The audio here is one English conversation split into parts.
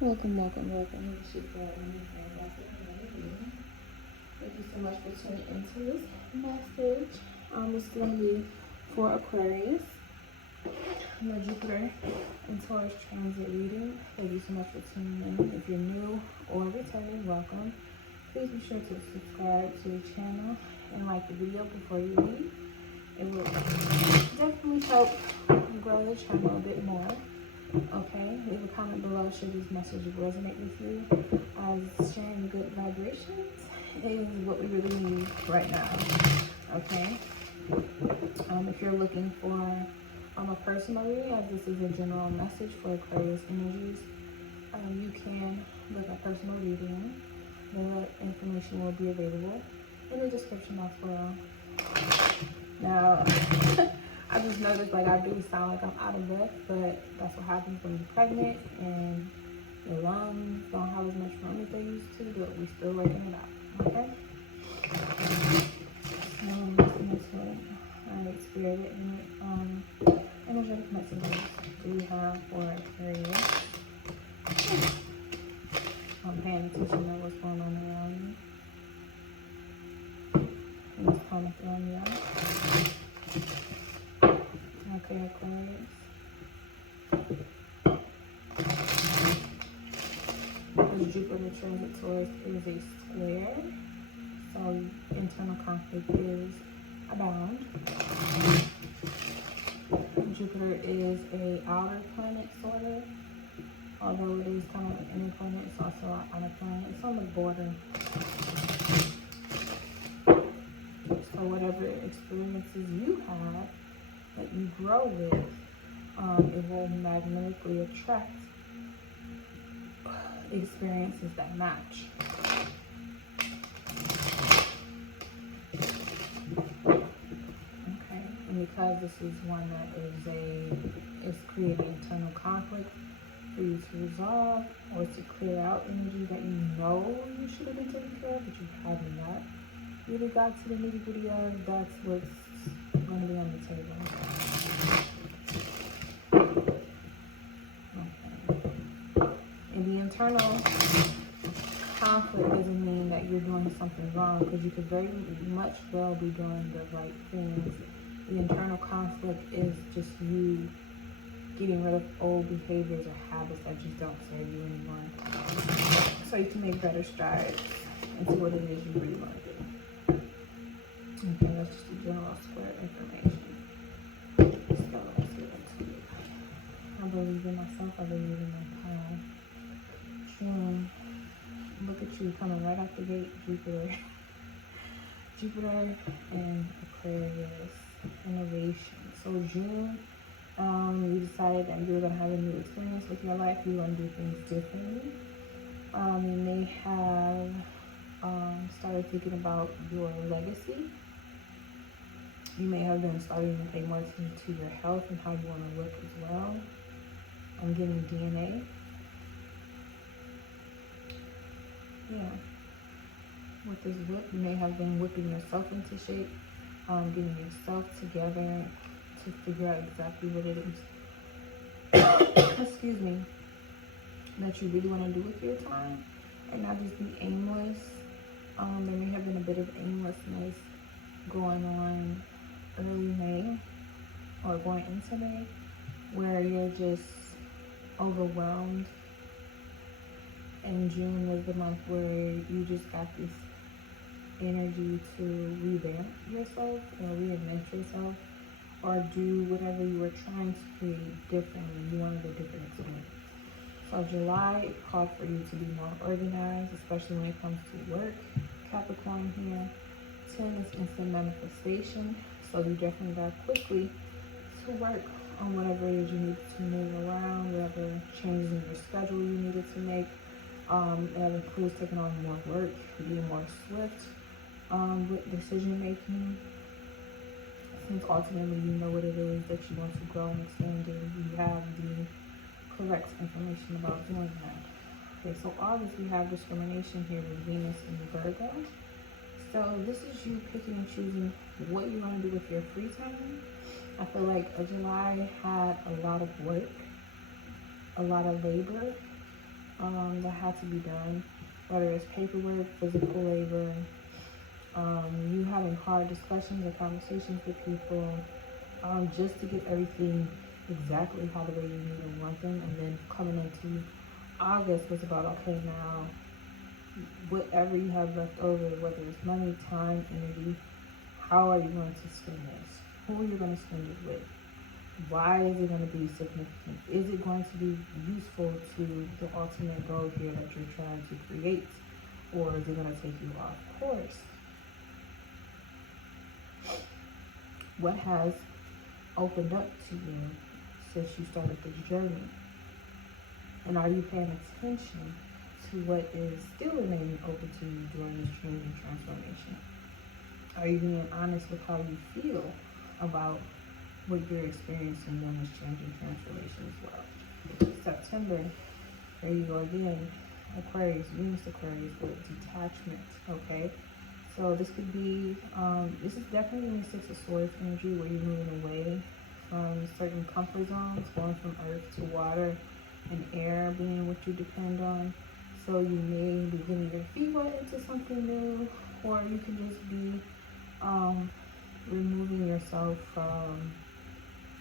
Welcome. Thank you so much for tuning into this message. This is going to be for Aquarius. My Jupiter and Taurus transit reading. Thank you so much for tuning in. If you're new or returning, welcome. Please be sure to subscribe to the channel and like the video before you leave. It will definitely help grow the channel a bit more. Okay, leave a comment below should this message resonate with you, as sharing good vibrations is what we really need right now. Okay, if you're looking for a personal reading, as this is a general message for Aquarius energies, you can look at personal reading. The information will be available in the description as well. Now, I just noticed like I do sound like I'm out of breath, but that's what happens when you're pregnant and your lungs don't have as much room as they used to, but we're still working it out, okay? Alright, Spirit, energetic messages do we have for Aquarius? I'm paying attention to what's going on around you. And what's coming from you. Okay, Aquarius. This Jupiter transit Taurus is a square, so internal conflict is abound. Jupiter is a outer planet, sort of. Although it is kind of an inner planet, it's also an outer planet. It's on the border. So whatever experiences you have that you grow with, it will magnetically attract experiences that match. Okay, and because this is one that is creating internal conflict for you to resolve or to clear out energy that you know you should have been taking care of, but you have not really got to the nitty-gritty of, that's what's going to be on the table. And the internal conflict doesn't mean that you're doing something wrong, because you could very much well be doing the right things. The internal conflict is just you getting rid of old behaviors or habits that just don't serve you anymore, so you can make better strides into what it is you really want to do. Okay, that's just a general square information. So let's get into it. I believe in myself, I believe in my power. Look at you coming right out the gate, Jupiter. Jupiter and Aquarius, innovation. So June, you decided that you're going to have a new experience with your life. You're going to do things differently. You may have started thinking about your legacy. You may have been starting to pay more attention to your health and how you want to look as well. I'm getting DNA. Yeah. With this whip, you may have been whipping yourself into shape, getting yourself together to figure out exactly what it is, excuse me, that you really want to do with your time and not just be aimless. There may have been a bit of aimlessness going on early May or going into May, where you're just overwhelmed. And June was the month where you just got this energy to revamp yourself or reinvent yourself or do whatever you were trying to create differently. You wanted a different experience. So July called for you to be more organized, especially when it comes to work. Capricorn here. 10 is instant manifestation. So you definitely got quickly to work on whatever it is you needed to move around, whatever changes in your schedule you needed to make. That includes taking on more work, being more swift with decision making. Since ultimately you know what it is that you want to grow and expand in, you have the correct information about doing that. Okay, so August we have discrimination here with Venus in Virgo. So this is you picking and choosing what you want to do with your free time. I feel like July had a lot of work, a lot of labor, that had to be done, whether it's paperwork, physical labor, you having hard discussions or conversations with people, just to get everything exactly how the way you need and want them. And then coming into August was about, okay, now whatever you have left over, whether it's money, time, energy, how are you going to spend this? Who are you going to spend it with? Why is it going to be significant? Is it going to be useful to the ultimate goal here that you're trying to create? Or is it going to take you off course? What has opened up to you since you started this journey? And are you paying attention to what is still remaining open to you during this change and transformation? Are you being honest with how you feel about what you're experiencing during this change and transformation as well? September, there you go again. Aquarius, Venus Aquarius with detachment, okay? So this could be, this is definitely in the Six of Swords energy where you're moving away from certain comfort zones, going from earth to water and air being what you depend on. So you may be getting your feet wet into something new, or you can just be removing yourself from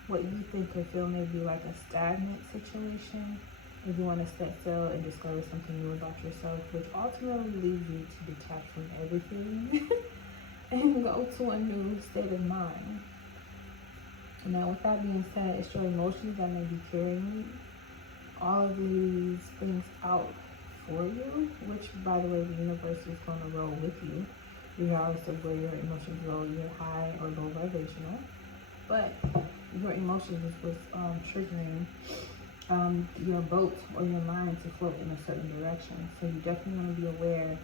what you think or feel may be like a stagnant situation. If you want to set sail and discover something new about yourself, which ultimately leads you to detach from everything and go to a new state of mind. Now, with that being said, it's your emotions that may be carrying all of these things out for you, which, by the way, the universe is going to roll with you, regardless of where your emotions go, either high or low vibrational. But your emotions is what's triggering your boat or your mind to float in a certain direction. So you definitely want to be aware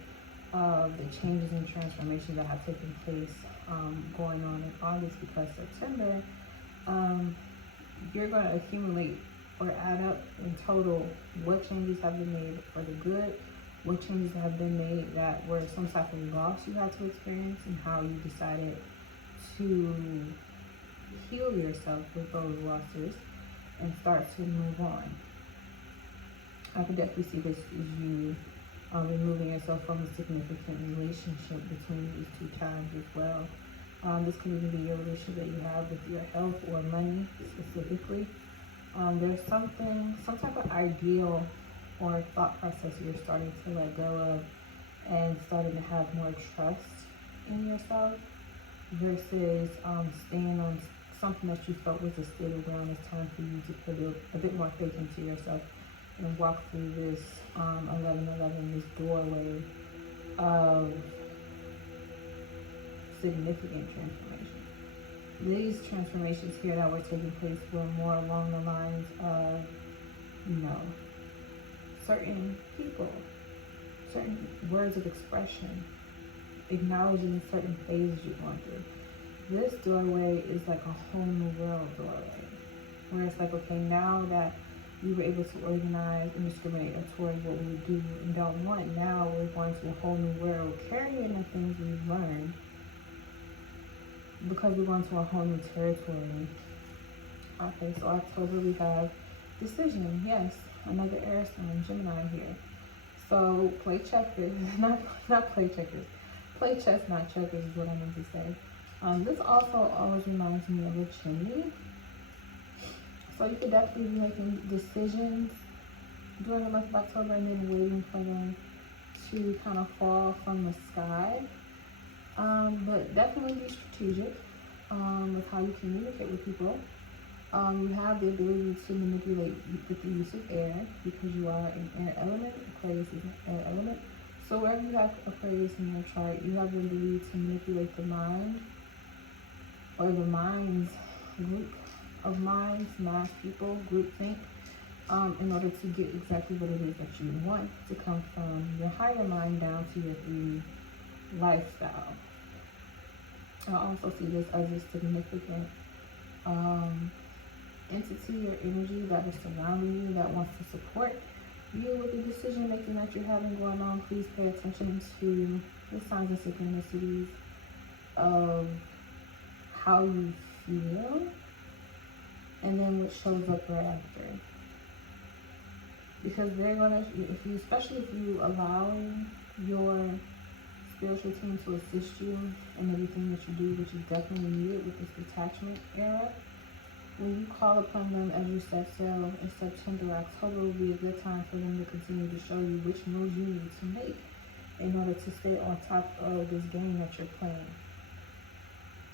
of the changes and transformations that have taken place going on in August, because September, you're going to accumulate or add up in total what changes have been made for the good, what changes have been made that were some type of loss you had to experience, and how you decided to heal yourself with those losses and start to move on. I could definitely see this as you removing yourself from a significant relationship between these two times as well. This could even be a relationship that you have with your health or money specifically. There's some type of ideal or thought process you're starting to let go of and starting to have more trust in yourself versus staying on something that you felt was a state of ground. It's time for you to put a bit more faith into yourself and walk through this 11-11, this doorway of significant transformation. These transformations here that were taking place were more along the lines of, certain people, certain words of expression, acknowledging certain phases you're going through. This doorway is like a whole new world doorway, where it's like, okay, now that we were able to organize and discriminate towards what we do and don't want, now we're going to a whole new world, carrying the things we've learned, because we're going to a whole new territory. Okay, so October we have decision. Yes, another air sign, Gemini here. So play checkers, not play checkers. Play chess, not checkers is what I meant to say. This also always reminds me of a chimney. So you could definitely be making decisions during the month of October and then waiting for them to kind of fall from the sky. But definitely be strategic with how you communicate with people. You have the ability to manipulate with the use of air because you are an air element. Aquarius is an air element. So wherever you have Aquarius in your chart, you have the ability to manipulate the mind or the mind's group of minds, mass people, groupthink, in order to get exactly what it is that you want to come from your higher mind down to your 3 lifestyle. I also see this as a significant entity or energy that is surrounding you, that wants to support you with the decision making that you're having going on. Please pay attention to the signs and synchronicities of how you feel and then what shows up right after. because they're gonna, especially if you allow your spiritual team to assist you in everything that you do, which is definitely needed with this detachment era. When you call upon them as you set sail in September, October will be a good time for them to continue to show you which moves you need to make in order to stay on top of this game that you're playing.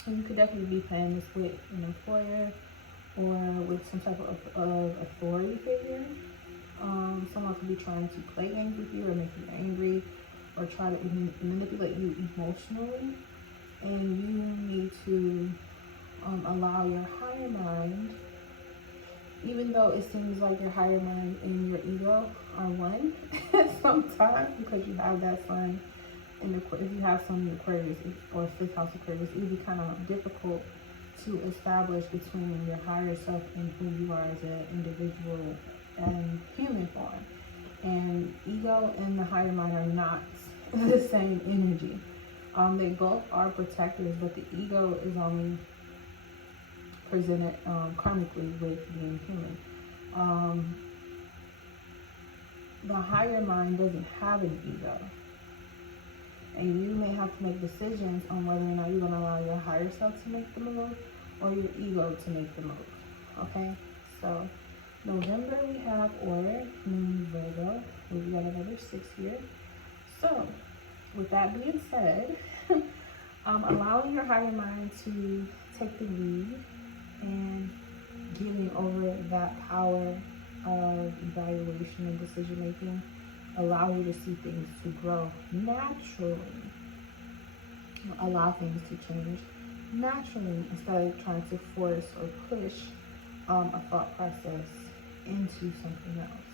And you could definitely be playing this with an employer or with some type of authority figure. Someone could be trying to play games with you or make you angry or try to manipulate you emotionally. And you need to allow your higher mind, even though it seems like your higher mind and your ego are one sometimes, because you have that sun in if you have sun in Aquarius or 5th house Aquarius, it would be kind of difficult to establish between your higher self and who you are as an individual and human form. And ego and the higher mind are not the same energy. They both are protectors, but the ego is only presented karmically with being human. The higher mind doesn't have an ego, and you may have to make decisions on whether or not you're going to allow your higher self to make the move or your ego to make the move. Okay, so November we have order, moon Virgo. We got another 6 here. So with that being said, allowing your higher mind to take the lead and giving over that power of evaluation and decision making allow you to see things to grow naturally. Allow things to change naturally instead of trying to force or push a thought process into something else.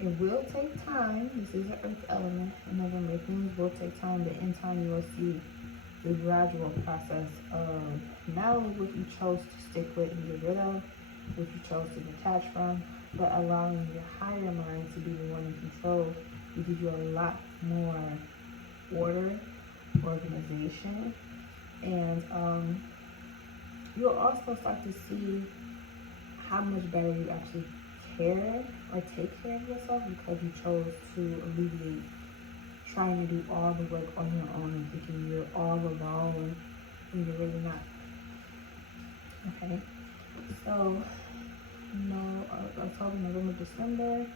It will take time. This is an earth element. In November, things will take time, but in time you will see the gradual process of not only what you chose to stick with and get rid of, what you chose to detach from, but allowing your higher mind to be the one in control will give you a lot more order, organization, and you'll also start to see how much better you actually care or take care of yourself because you chose to alleviate trying to do all the work on your own and thinking you're all alone when you're really not. Okay, so October, November, December,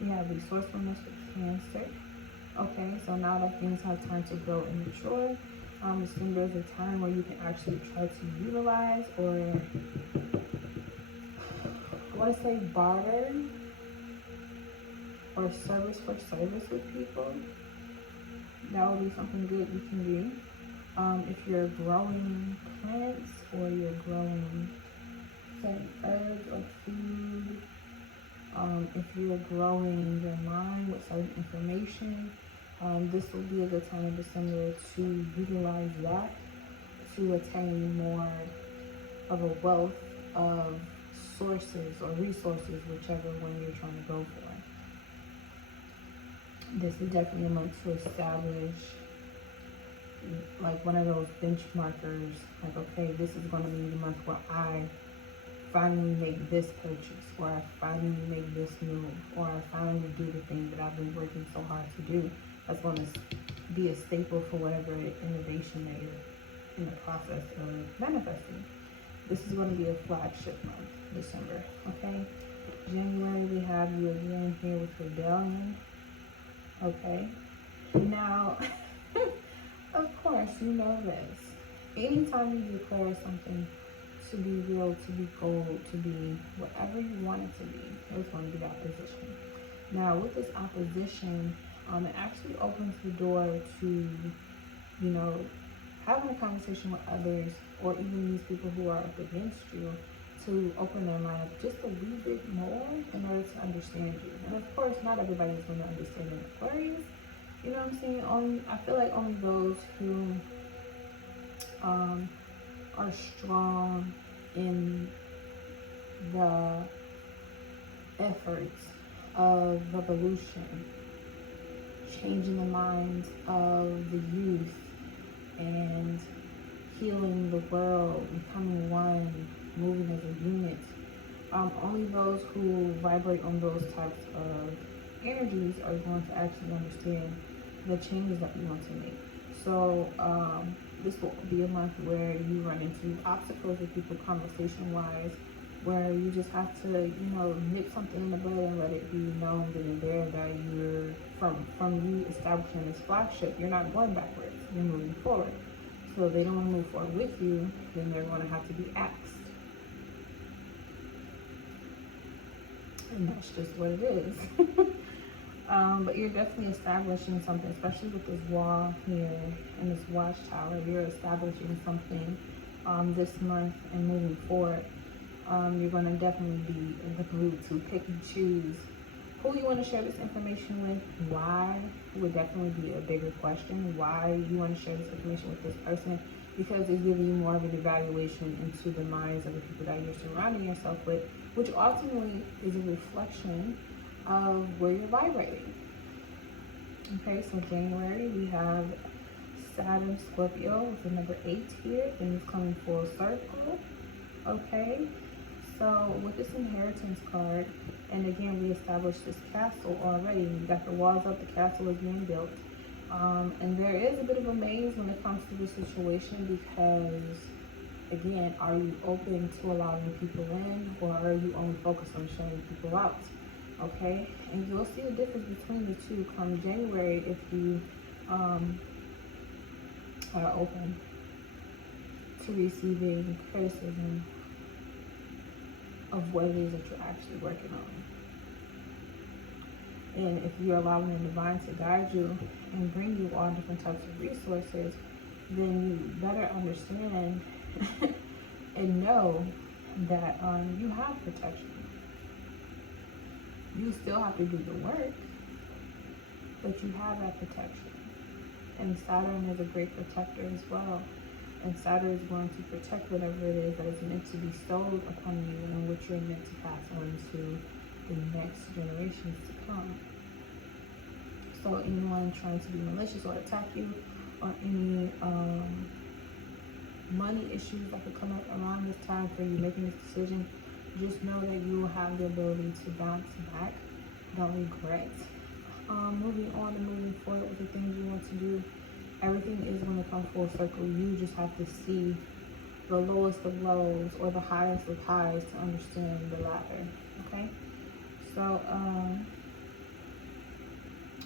we have resourcefulness with Cancer. Okay, so now that things have time to grow and mature, December is a time where you can actually try to utilize or I want to say barter or service for service with people. That would be something good you can do. If you're growing plants or you're growing certain herbs or food, if you're growing your mind with certain information, this will be a good time in December to utilize that to attain more of a wealth of sources or resources, whichever one you're trying to go for. This is definitely a month to establish like one of those benchmarkers, like, okay, this is going to be the month where I finally make this purchase, or I finally make this move, or I finally do the thing that I've been working so hard to do. That's going to be a staple for whatever innovation that you're in the process of manifesting. This is going to be a flagship month, December, okay? January, we have you again here with rebellion, okay? Now, of course, you know this. Anytime you declare something to be real, to be gold, to be whatever you want it to be, there's going to be opposition. Now, with this opposition, it actually opens the door to, you know, having a conversation with others, or even these people who are up against you, to open their mind up just a wee bit more in order to understand you. And of course, not everybody is going to understand an Aquarius. You know what I'm saying? I feel like only those who are strong in the efforts of revolution, changing the minds of the youth, and healing the world, becoming one, moving as a unit. Only those who vibrate on those types of energies are going to actually understand the changes that you want to make. So this will be a month where you run into obstacles with people conversation-wise, where you just have to, you know, nip something in the bud and let it be known then and there that you're, from you establishing this flagship, you're not going backwards, you're moving forward. So if they don't want to move forward with you, then they're going to have to be axed. And that's just what it is. But you're definitely establishing something, especially with this wall here and this watchtower. You're establishing something this month and moving forward. You're going to definitely be in the mood to pick and choose who you want to share this information with. Why would definitely be a bigger question. Why you want to share this information with this person, because it's giving you more of an evaluation into the minds of the people that you're surrounding yourself with, which ultimately is a reflection of where you're vibrating. Okay, so January we have Saturn Scorpio with the number 8 here, and it's coming full circle. Okay, so with this inheritance card, and again we established this castle already. You got the walls up, the castle is being built, and there is a bit of a maze when it comes to this situation, because again, are you open to allowing people in, or are you only focused on shutting people out? Okay, and you'll see the difference between the two come January if you are open to receiving criticism of what it is that you're actually working on. And if you're allowing the divine to guide you and bring you all different types of resources, then you better understand and know that you have protection. You still have to do the work, but you have that protection. And Saturn is a great protector as well. And Saturn is going to protect whatever it is that is meant to be bestowed upon you and what you're meant to pass on to the next generations to come. So anyone trying to be malicious or attack you, or any money issues that could come up around this time for you making this decision, just know that you will have the ability to bounce back. Don't regret. Moving on and moving forward with the things you want to do. Everything is going to come full circle. You just have to see the lowest of lows or the highest of highs to understand the ladder. Okay? So,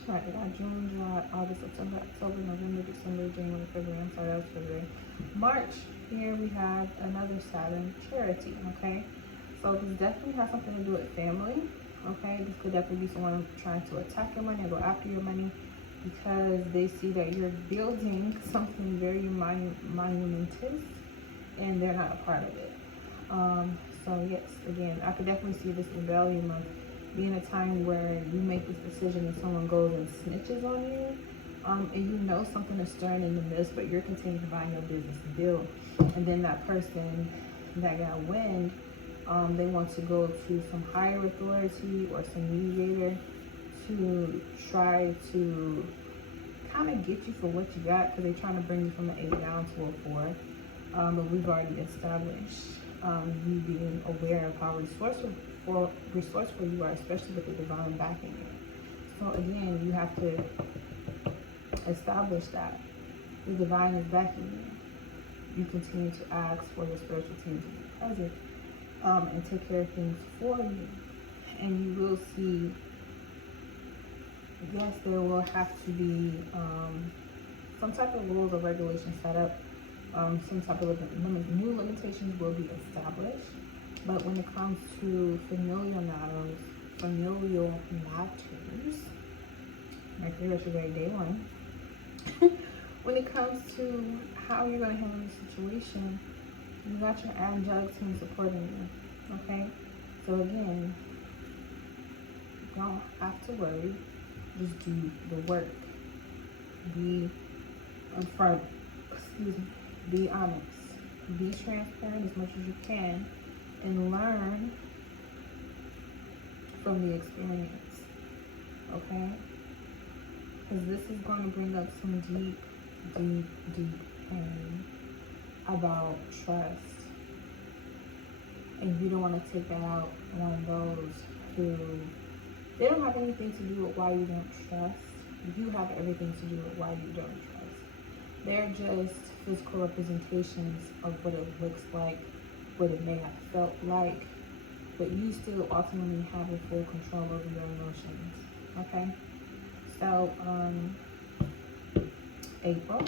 right, we got June, July, August, September, October, November, December, January, February. I'm sorry, that was February. March, here we have another Saturn charity. Okay? So this definitely has something to do with family. Okay? This could definitely be someone trying to attack your money or go after your money, because they see that you're building something very monumentous and they're not a part of it. So yes, again, I could definitely see this rebellion month being a time where you make this decision and someone goes and snitches on you, and you know something is stirring in the midst, but you're continuing to mind your business and build. And then that person that got wind, they want to go to some higher authority or some mediator to try to kind of get you for what you got, because they're trying to bring you from an 8 down to a 4. But we've already established you being aware of how resourceful you are, especially with the divine backing you. So again, you have to establish that the divine is backing you. You continue to ask for the spiritual team to be present and take care of things for you, and you will see. Yes, there will have to be some type of rules or regulations set up. Some type of new limitations will be established. But when it comes to familial matters, Mercury retrograde day 1, when it comes to how you're going to handle the situation, you got your angelic team supporting you. Okay? So again, you don't have to worry. Just do the work. Be upfront. Be honest. Be transparent as much as you can, and learn from the experience. Okay? Because this is going to bring up some deep pain about trust, and you don't want to take that out on those who They don't have anything to do with why you don't trust. You have everything to do with why you don't trust. They're just physical representations of what it looks like, what it may have felt like, but you still ultimately have a full control over your emotions. Okay? So, April,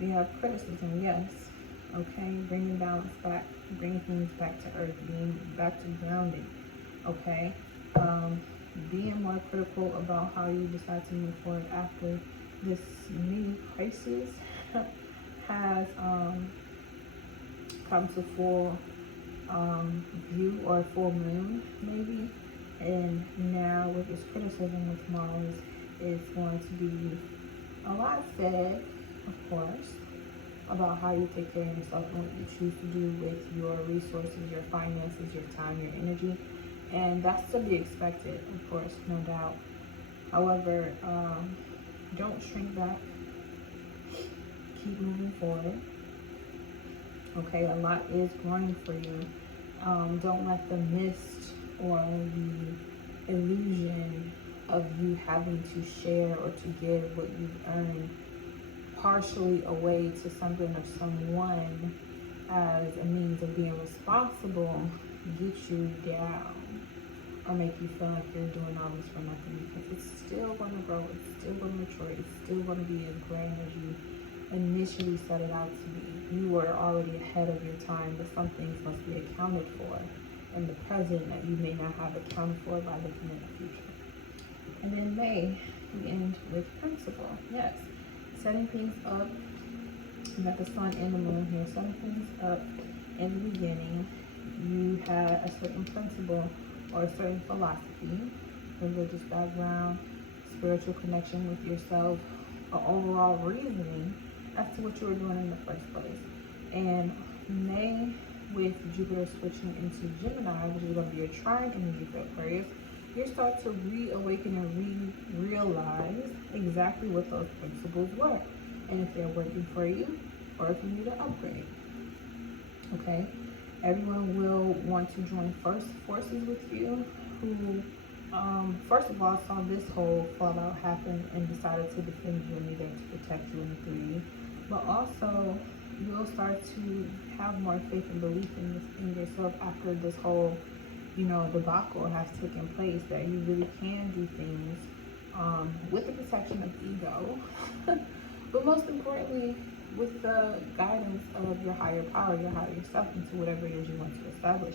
we have criticism, yes. Okay, bringing balance back, bringing things back to earth, being back to grounding. Okay, being more critical about how you decide to move forward after this mini crisis has come to full view, or full moon maybe. And now with this criticism with Mars, it's going to be a lot said, of course, about how you take care of yourself and what you choose to do with your resources, your finances, your time, your energy. And that's to be expected, of course, no doubt. However, don't shrink back. Keep moving forward. Okay, a lot is growing for you. Don't let the mist or the illusion of you having to share or to give what you've earned partially away to something or someone as a means of being responsible get you down, or make you feel like you're doing all this for nothing, because it's still going to grow, it's still going to mature, it's still going to be as grand as you initially set it out to be. You were already ahead of your time, but some things must be accounted for in the present that you may not have accounted for by looking in the future. And then May, we end with principle. Yes, setting things up. You got the sun and the moon here. Setting things up in the beginning. You had a certain principle or a certain philosophy, religious background, spiritual connection with yourself, or overall reasoning as to what you were doing in the first place. And May, with Jupiter switching into Gemini, which is going to be your trine energy for Aquarius, you start to reawaken and realize exactly what those principles were, and if they're working for you, or if you need an upgrade. Okay, everyone will want to join forces with you who, first of all, saw this whole fallout happen and decided to defend you and be there to protect you and through you. But also, you'll start to have more faith and belief in yourself after this whole, debacle has taken place, that you really can do things with the protection of ego, but most importantly, with the guidance of your higher power, your higher self, into whatever it is you want to establish.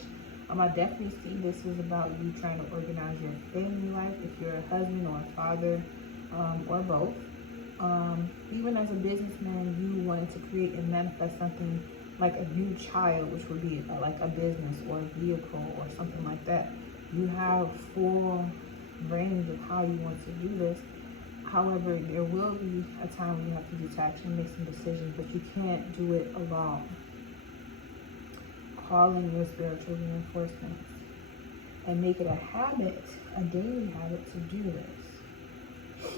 I definitely see this is about you trying to organize your family life, if you're a husband or a father, or both. Even as a businessman, you wanted to create and manifest something like a new child, which would be like a business or a vehicle or something like that. You have full range of how you want to do this. However, there will be a time when you have to detach and make some decisions, but you can't do it alone. Call in your spiritual reinforcements and make it a habit, a daily habit to do this.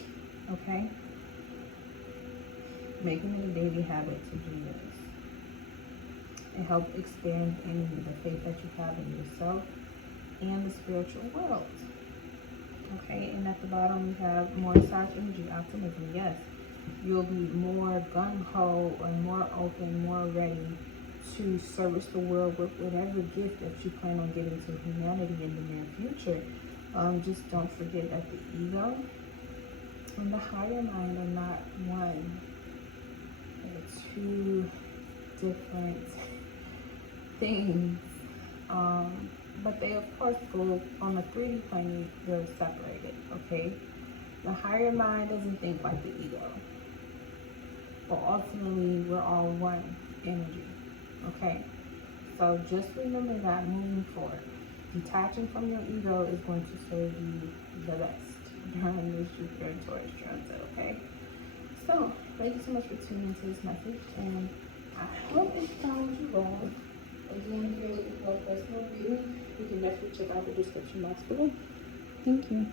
Okay? Making it a daily habit to do this. And help expand in the faith that you have in yourself and the spiritual world. Okay, and at the bottom we have more Sag energy, optimism. Yes, you'll be more gung-ho and more open, more ready to service the world with whatever gift that you plan on giving to humanity in the near future. Just don't forget that the ego and the higher mind are not one. They're two different things. But they, of course, go on the 3D plane, they're separated, okay? The higher mind doesn't think like the ego. But ultimately, we're all one energy, okay? So just remember that moving forward. Detaching from your ego is going to serve you the best during this Jupiter and Taurus transit, okay? So, thank you so much for tuning into this message, and I hope it found you well. Again, if you're looking for a personal reading, you can definitely check out the description box below. Thank you.